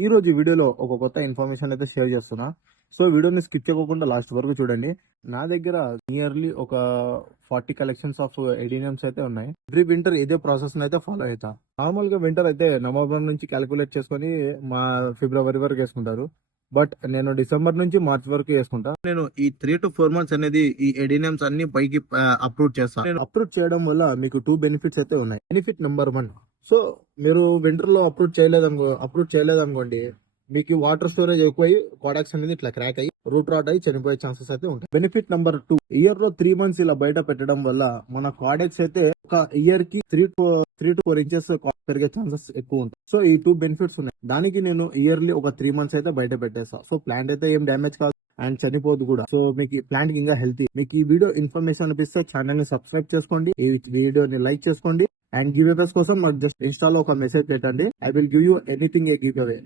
ఈ రోజు వీడియోలో ఒక కొత్త ఇన్ఫర్మేషన్ అయితే షేర్ చేస్తున్నా. సో వీడియోని స్కిప్ చేయకుండా లాస్ట్ వరకు చూడండి. నా దగ్గర నియర్లీ ఒక 40 కలెక్షన్స్ ఆఫ్ ఎడీనియమ్స్ అయితే ఉన్నాయి. ఎవ్రీ వింటర్ ఇదే ప్రాసెస్ అయితే ఫాలో అవుతా. నార్మల్ గా వింటర్ అయితే నవంబర్ నుంచి క్యాలిక్యులేట్ చేసుకొని మా ఫిబ్రవరి వరకు వేసుకుంటారు. బట్ నేను డిసెంబర్ నుంచి మార్చ్ వరకు వేసుకుంటా. నేను ఈ 3 to 4 months అనేది ఈ ఎడీనియమ్స్ అన్ని పైకి అప్రూవ్ చేస్తాను. నేను అప్రూవ్ చేయడం వల్ల మీకు 2 బెనిఫిట్స్ అయితే ఉన్నాయి. బెనిఫిట్ నెంబర్ 1, సో మీరు వింటర్ లో అప్రూవ్ చేయలేదనుకోండి, మీకు వాటర్ స్టోరేజ్ ఎక్కువై కోడాక్స్ అనేది ఇట్లా క్రాక్ అయ్యి రూట్ రాట్ అయ్యి చనిపోయే ఛాన్సెస్ అయితే ఉంటాయి. బెనిఫిట్ నెంబర్ 2, ఇయర్ లో 3 months ఇలా బయట పెట్టడం వల్ల మన కోడాక్స్ అయితే ఒక ఇయర్ కి 3 to 4 inches పెరిగే ఛాన్సెస్ ఎక్కువ ఉంటాయి. సో ఈ 2 బెనిఫిట్స్ ఉన్నాయి. దానికి నేను ఇయర్లీ ఒక 3 months అయితే బయట పెట్టేస్తా. సో ప్లాంట్ అయితే ఏం డ్యామేజ్ కాదు అండ్ చనిపోదు కూడా. సో మీకు ప్లాంట్ ఇంకా హెల్తీ. మీకు ఈ వీడియో ఇన్ఫర్మేషన్ అనిపిస్తే ఛానల్ ని సబ్స్క్రైబ్ చేసుకోండి, ఈ వీడియోని లైక్ చేసుకోండి. అండ్ గివ్ అవేస్ కోసం మాకు జస్ట్ ఇన్స్టాలో ఒక మెసేజ్ పెట్టండి. I will give you anything A give away.